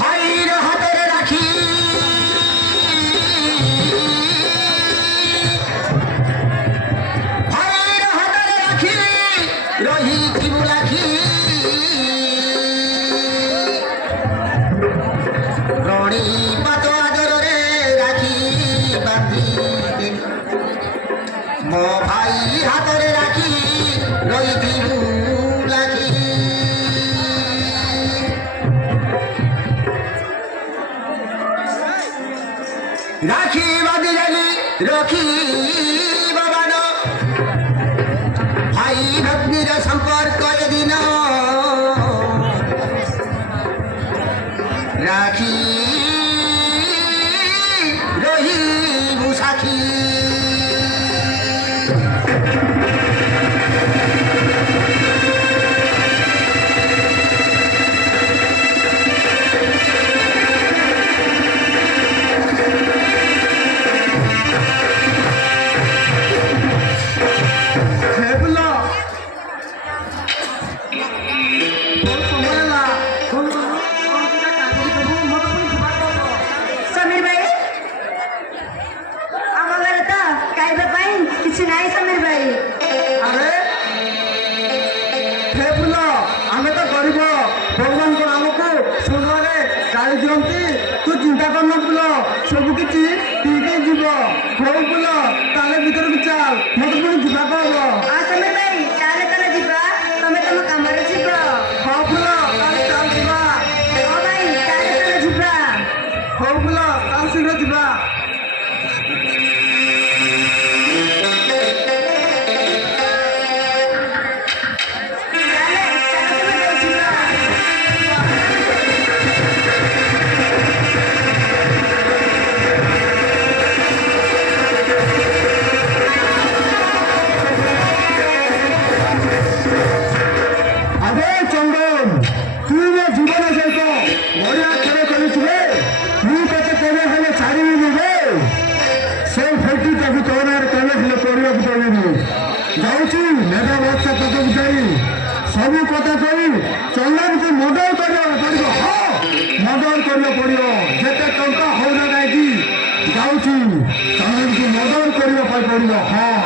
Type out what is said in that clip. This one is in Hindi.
ভাইর হাতের রাখি ভাইর হাতের রাখি রহিথিব রাখি রণী পাত আদরে রাখি বাঁধি মো ভাই হাতের রাখি রহিথিব রাখি রাখি বাঁধি জানি রখি বাবান ভাই ভগ্নির সম্পর্ক এদিন রাখি রহিবু সাক্ষী तू चिंता करना फुल सब किसी ठीक जीव हौ फुल ताले भीतर को चल मत पुणी जीवा कह समीर भाई ताले ताले जीवा तमे तम कामरे जीव हाँ फुल ताले चल जीवा हाँ भाई ताले ताले जीवा हौ फुल ताल शीघ्र जीवा सब कथा कही चंदन को मर्डर कर पड़ो हाँ मर्डर कर पड़ो जिते टंका हो ना कहीं जाऊँ चंदन को मर्डर करने पड़ो हाँ